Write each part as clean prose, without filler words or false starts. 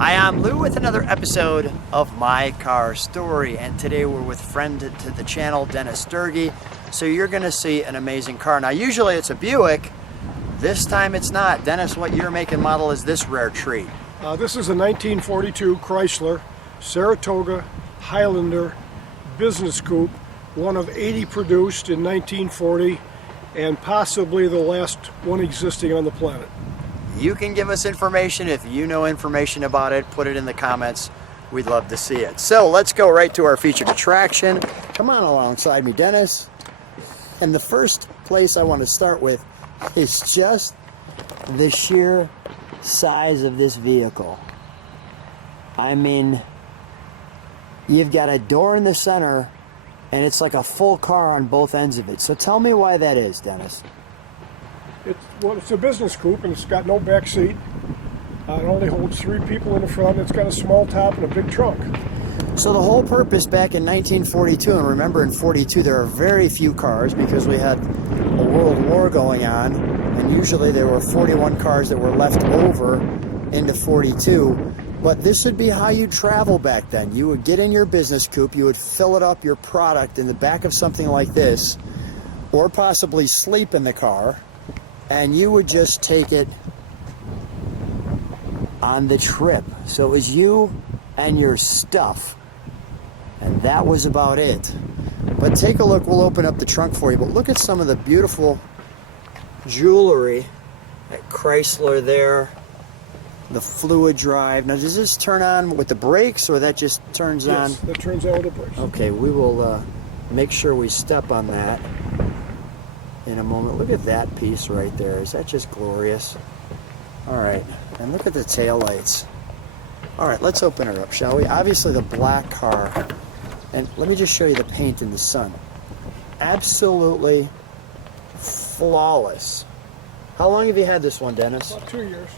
Hi, I'm Lou with another episode of My Car Story, and today we're with friend to the channel, Dennis Doerge. So you're going to see an amazing car. Now usually it's a Buick, this time it's not. Dennis, what year, make, and model is this rare treat? This is a 1942 Chrysler Saratoga Highlander business coupe, one of 80 produced in 1940 and possibly the last one existing on the planet. You can give us information. If you know information about it, put it in the comments. We'd love to see it. So let's go right to our featured attraction. Come on alongside me, Dennis. And the first place I want to start with is just the sheer size of this vehicle. I mean, you've got a door in the center and it's like a full car on both ends of it. So tell me why that is, Dennis. It's a business coupe and it's got no back seat. It only holds 3 people in the front. It's got a small top and a big trunk. So the whole purpose back in 1942, and remember in 42 there are very few cars because we had a world war going on, and usually there were 41 cars that were left over into 42. But this would be how you travel back then. You would get in your business coupe, you would fill it up, your product, in the back of something like this, or possibly sleep in the car, and you would just take it on the trip. So it was you and your stuff, and that was about it. But take a look, we'll open up the trunk for you, but look at some of the beautiful jewelry at Chrysler there. The fluid drive. Now does this turn on with the brakes, or that just turns on? Yes, that turns on with the brakes. Okay, we will make sure we step on that in a moment. Look at that piece right there. Is that just glorious? Alright, and look at the taillights. Alright, let's open her up, shall we? Obviously the black car. And let me just show you the paint in the sun. Absolutely flawless. How long have you had this one, Dennis? About 2 years.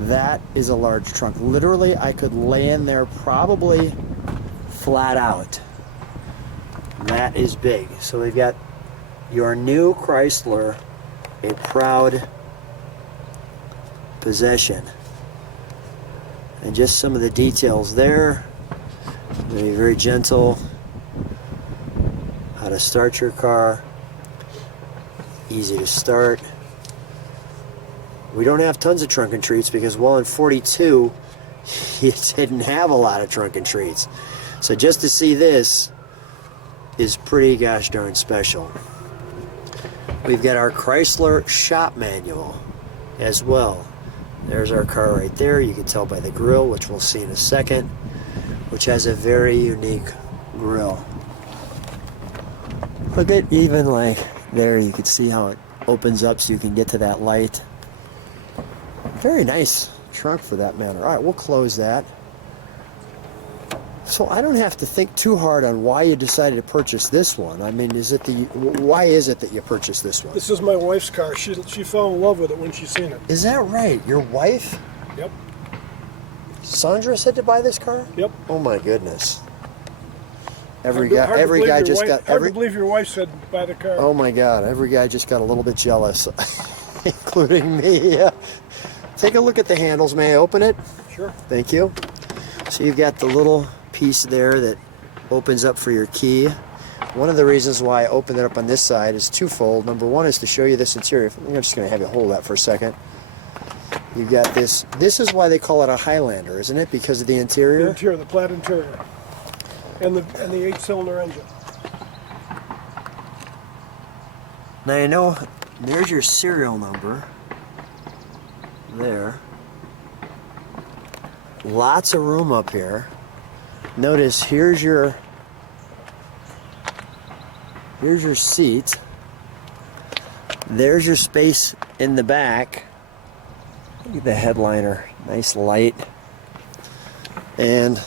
That is a large trunk. Literally, I could lay in there probably flat out. That is big. So we've got your new Chrysler, a proud possession. And just some of the details there. Very, very gentle. How to start your car. Easy to start. We don't have tons of trunk and treats because, well, in 42, you didn't have a lot of trunk and treats. So just to see this is pretty gosh darn special. We've got our Chrysler shop manual as well. There's our car right there. You can tell by the grille, which we'll see in a second, which has a very unique grille. Look at even like there, you can see how it opens up so you can get to that light. Very nice trunk for that matter. All right, we'll close that. So I don't have to think too hard on why you decided to purchase this one. I mean, why is it that you purchased this one? This is my wife's car. She fell in love with it when she seen it. Is that right? Your wife? Yep. Sandra said to buy this car? Yep. Oh my goodness. Every Hard to believe your wife said buy the car. Oh my God, every guy just got a little bit jealous, including me. Take a look at the handles. May I open it? Sure. Thank you. So you've got the little piece there that opens up for your key. One of the reasons why I opened it up on this side is twofold. Number one is to show you this interior. I'm just going to have you hold that for a second. You've got this. This is why they call it a Highlander, isn't it? Because of the interior? The interior, the plaid interior. And the 8-cylinder engine. Now you know, there's your serial number. There. Lots of room up here. Notice here's your seat. There's your space in the back. Look at the headliner. Nice light. And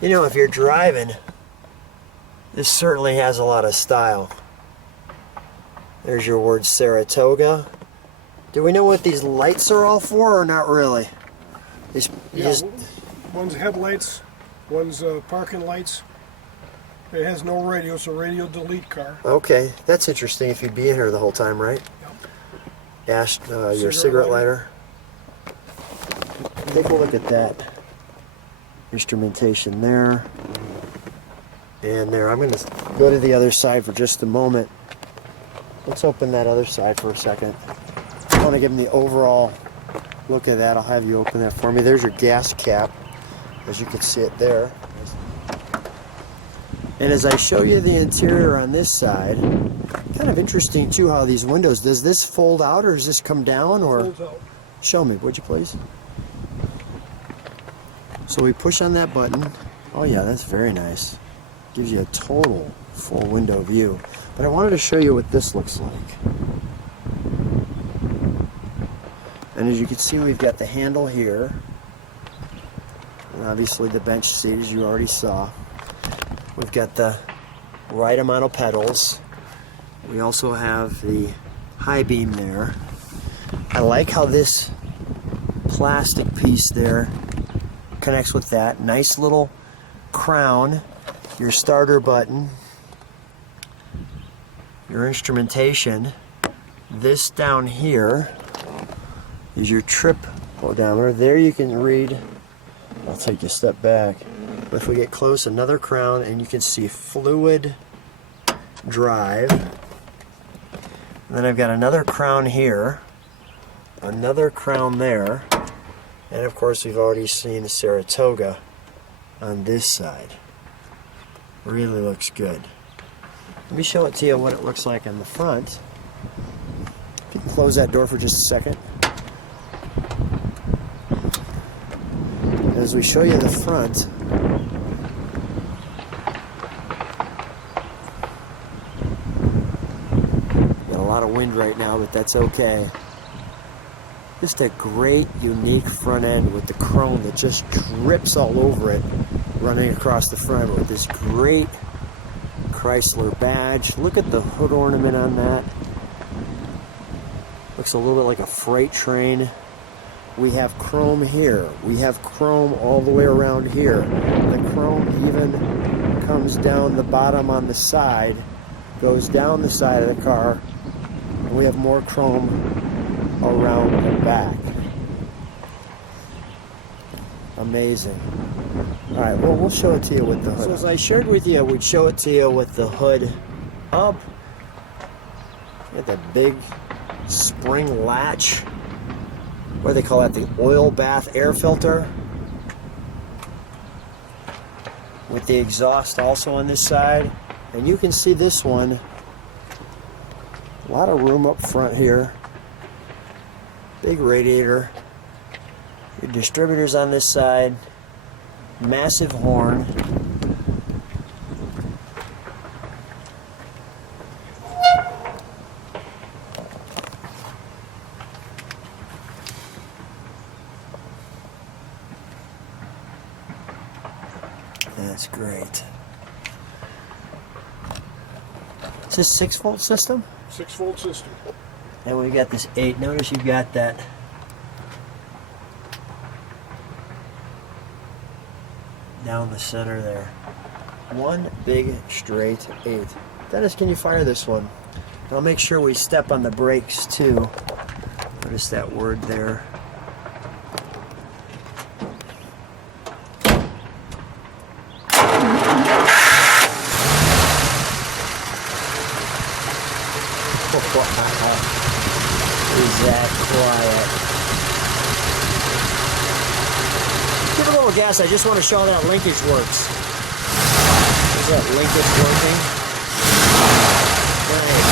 you know, if you're driving, this certainly has a lot of style. There's your word Saratoga. Do we know what these lights are all for, or not really? One's headlights, one's parking lights. It has no radio, it's a radio delete car. Okay, that's interesting if you'd be in here the whole time, right? Yep. Your cigarette lighter. Take a look at that. Instrumentation there. And there. I'm going to go to the other side for just a moment. Let's open that other side for a second. I want to give them the overall look at that. I'll have you open that for me. There's your gas cap, as you can see it there. And as I show you the interior on this side, kind of interesting too how these windows, does this fold out or does this come down? Or Folds out. show me, would you please? So we push on that button. Oh yeah, that's very nice. Gives you a total full window view. But I wanted to show you what this looks like. And as you can see, we've got the handle here. And obviously the bench seat, as you already saw. We've got the right amount of pedals. We also have the high beam there. I like how this plastic piece there connects with that. Nice little crown. Your starter button. Your instrumentation. This down here is your trip odometer. There you can read. I'll take you a step back. If we get close, another crown, and you can see fluid drive. And then I've got another crown here, another crown there, and of course we've already seen the Saratoga on this side. Really looks good. Let me show it to you what it looks like on the front. If you can close that door for just a second. As we show you the front, got a lot of wind right now, but that's okay. Just a great, unique front end with the chrome that just drips all over it, running across the front with this great Chrysler badge. Look at the hood ornament on that. Looks a little bit like a freight train. We have chrome here. We have chrome all the way around here. The chrome even comes down the bottom on the side, goes down the side of the car, and we have more chrome around the back. Amazing. Alright, well, we'll show it to you with the hood. So as I shared with you, we'd show it to you with the hood up. Got that big spring latch. What do they call that? The oil bath air filter. With the exhaust also on this side. And you can see this one. A lot of room up front here. Big radiator. Your distributors on this side. Massive horn. That's great. Is this 6-volt system? 6-volt system. And we got this 8. Notice you've got that down the center there. One big straight 8. Dennis, can you fire this one? I'll make sure we step on the brakes too. Notice that word there. Is that quiet? Give a little gas. I just want to show how that linkage works. Is that linkage working? Great.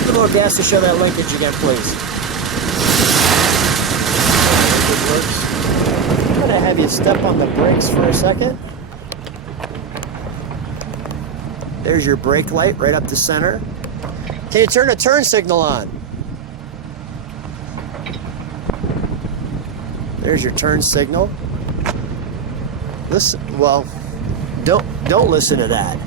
Give a little gas to show that linkage again, please. Linkage works. I'm going to have you step on the brakes for a second. There's your brake light right up the center. Can you turn the turn signal on? There's your turn signal. Listen, well, don't listen to that.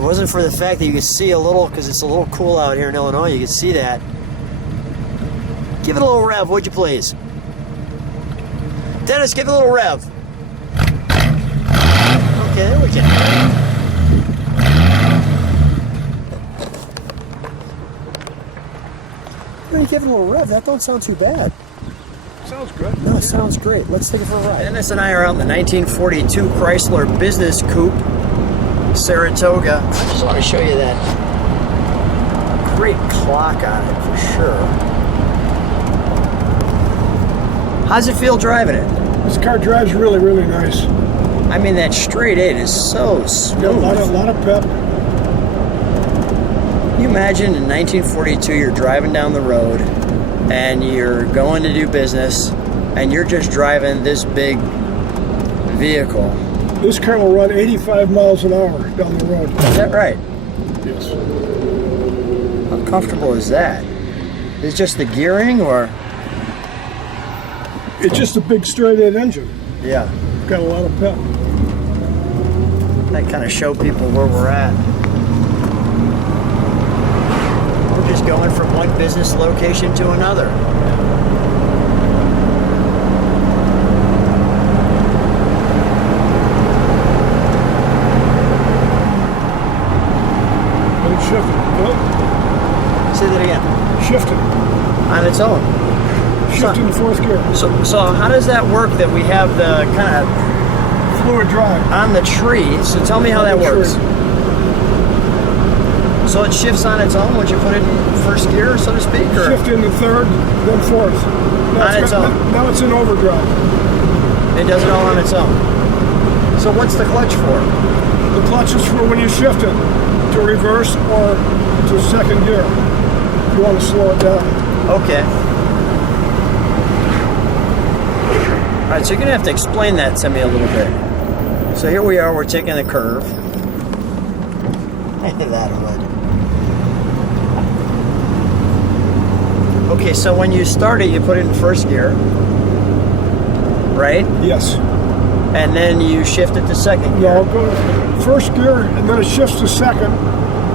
it wasn't for the fact that you could see a little, because it's a little cool out here in Illinois, you can see that. Give it a little rev, would you please? Dennis, give it a little rev. Okay, there we go. When you give it a little rev, that don't sound too bad. Sounds good. No, it sounds great. Let's take it for a ride. Dennis and I are out in the 1942 Chrysler Business Coupe Saratoga. I just want to show you that great clock on it for sure. How's it feel driving it? This car drives really, really nice. I mean, that straight 8 is so smooth. Got a lot of pep. Can you imagine in 1942 you're driving down the road and you're going to do business and you're just driving this big vehicle? This car will run 85 miles an hour down the road. Is that right? Yes. How comfortable is that? Is it just the gearing or? It's just a big straight 8 engine. Yeah. Got a lot of pep. That kind of show people where we're at. We're just going from one business location to another. And it's shifting. Yep. Say that again. Shifting. On its own. Shifting to 4th gear. So how does that work that we have the kind of Fluid drive. on the tree? So tell me how that works. So it shifts on its own once you put it in 1st gear, so to speak? Or? Shift into 3rd, then 4th. On its own. Now it's in overdrive. It does it all on its own. So what's the clutch for? The clutch is for when you shift it to reverse or to 2nd gear. If you want to slow it down. Okay. All right, so you're going to have to explain that to me a little bit. So here we are, we're taking the curve. That hood. Okay, so when you start it, you put it in 1st gear, right? Yes. And then you shift it to 2nd gear. No, go to 1st gear, and then it shifts to 2nd,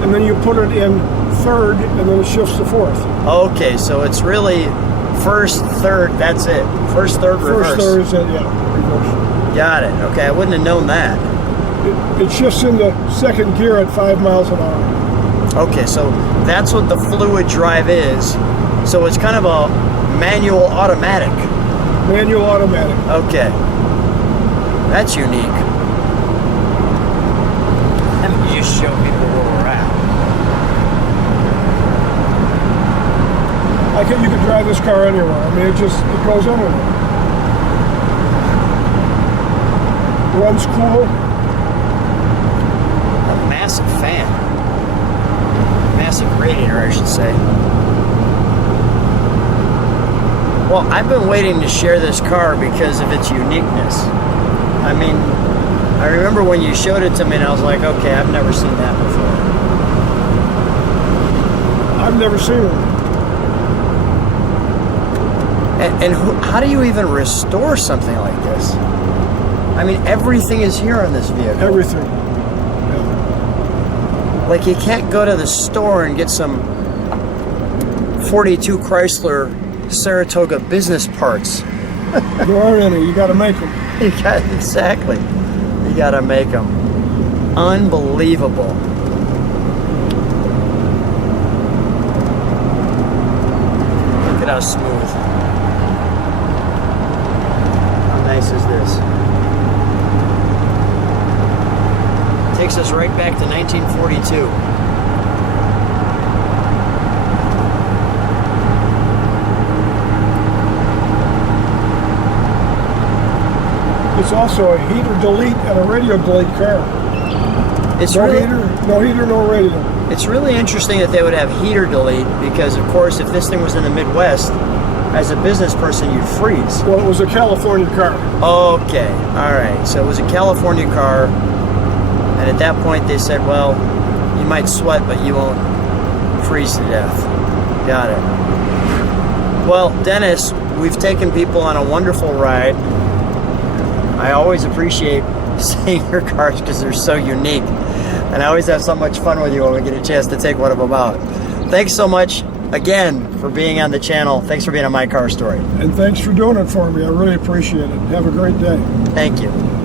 and then you put it in 3rd, and then it shifts to 4th. Okay, so it's really 1st, 3rd, that's it. 1st, 3rd, reverse. 1st, 3rd is it, yeah, reverse. Got it. Okay, I wouldn't have known that. It shifts into 2nd gear at 5 miles an hour. Okay, so that's what the fluid drive is. So it's kind of a manual automatic. Manual automatic. Okay. That's unique. Let me just show people where we're at. You can drive this car anywhere. I mean, it goes anywhere. Runs cool. A massive fan. Massive radiator, I should say. Well, I've been waiting to share this car because of its uniqueness. I mean, I remember when you showed it to me and I was like, okay, I've never seen that before. I've never seen it. And how do you even restore something like this? I mean, everything is here on this vehicle. Everything. Yeah. Like, you can't go to the store and get some 42 Chrysler Saratoga business parts. There aren't any. You got to make them. Exactly. You got to make them. Unbelievable. Look at how smooth. How nice is this? Takes us right back to 1942. It's also a heater delete and a radio delete car. It's No really, heater, no radio. it's really interesting that they would have heater delete because, of course, if this thing was in the Midwest, as a business person, you'd freeze. Well, it was a California car. Okay, all right. So it was a California car, and at that point they said, well, you might sweat, but you won't freeze to death. Got it. Well, Dennis, we've taken people on a wonderful ride. I always appreciate seeing your cars because they're so unique. And I always have so much fun with you when we get a chance to take one of them out. Thanks so much again for being on the channel. Thanks for being on My Car Story. And thanks for doing it for me. I really appreciate it. Have a great day. Thank you.